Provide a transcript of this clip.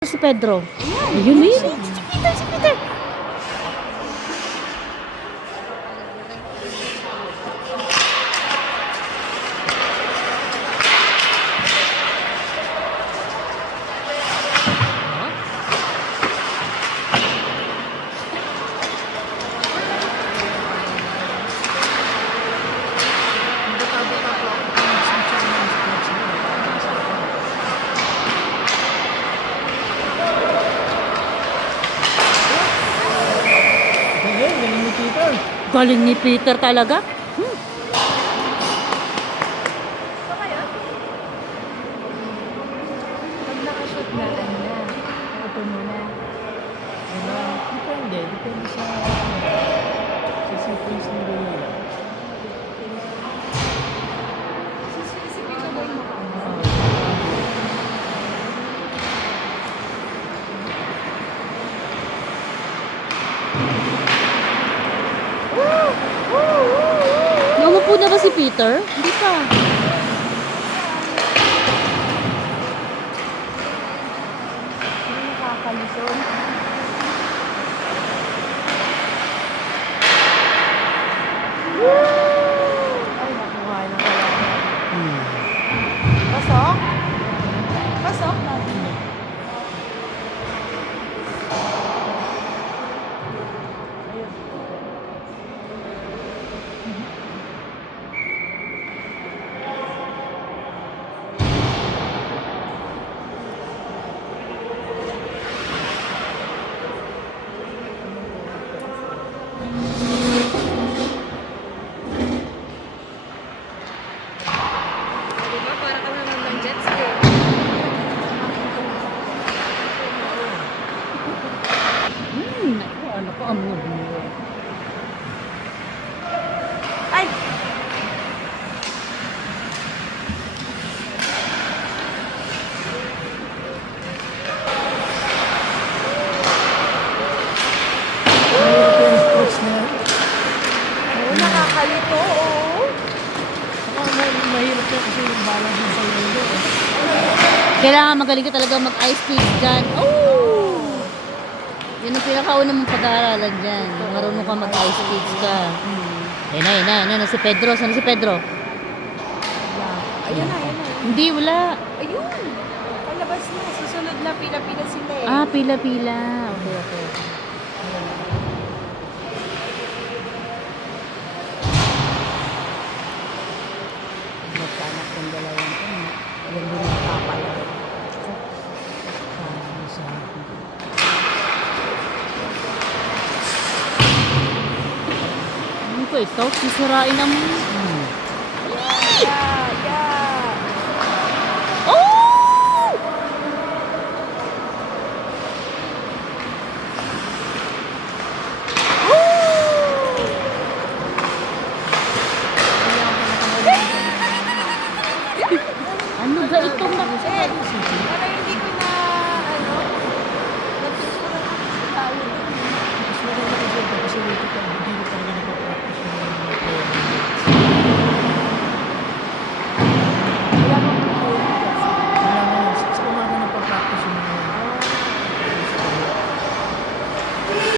Si Pedro. Ayun eh. Si Peter, si Peter. Galing ni Peter. Galing ni Peter talaga. Pag nakashoot na, ano na, ito muna. Diba? Depende. Depende sa sequence ng gano'n lang. Si Pito ba yung makaano? Naumupo na ba si Peter? Hindi pa. Hindi nakakalisod. Ay, nakuha na pala. Pasok? Pasok? Ayun. Diba? Para ka naman ng jet ski. Ano ko, amo mo. Ay! Mahirap yung sports na yan. Oo, nakakalito, oo. Mahirap yan kasi yung balance yung sa ulo. Kailangan magaling ka talaga mag-ice skate dyan. Oh! Yun ang pinakauna mong pag-aaralan dyan. Marunong ka mag-ice skate ka. Ayun na, si Pedro. Saan si Pedro? Ayun na, ayun na. Hindi, wala. Ayun! Palabas na. Susunod na pila-pila sila eh. Ah, pila-pila. Okay. Magkanak ng dalawang ito. Alam din ang papalaro. Ano ko ito? Sisirain ang... Yeah.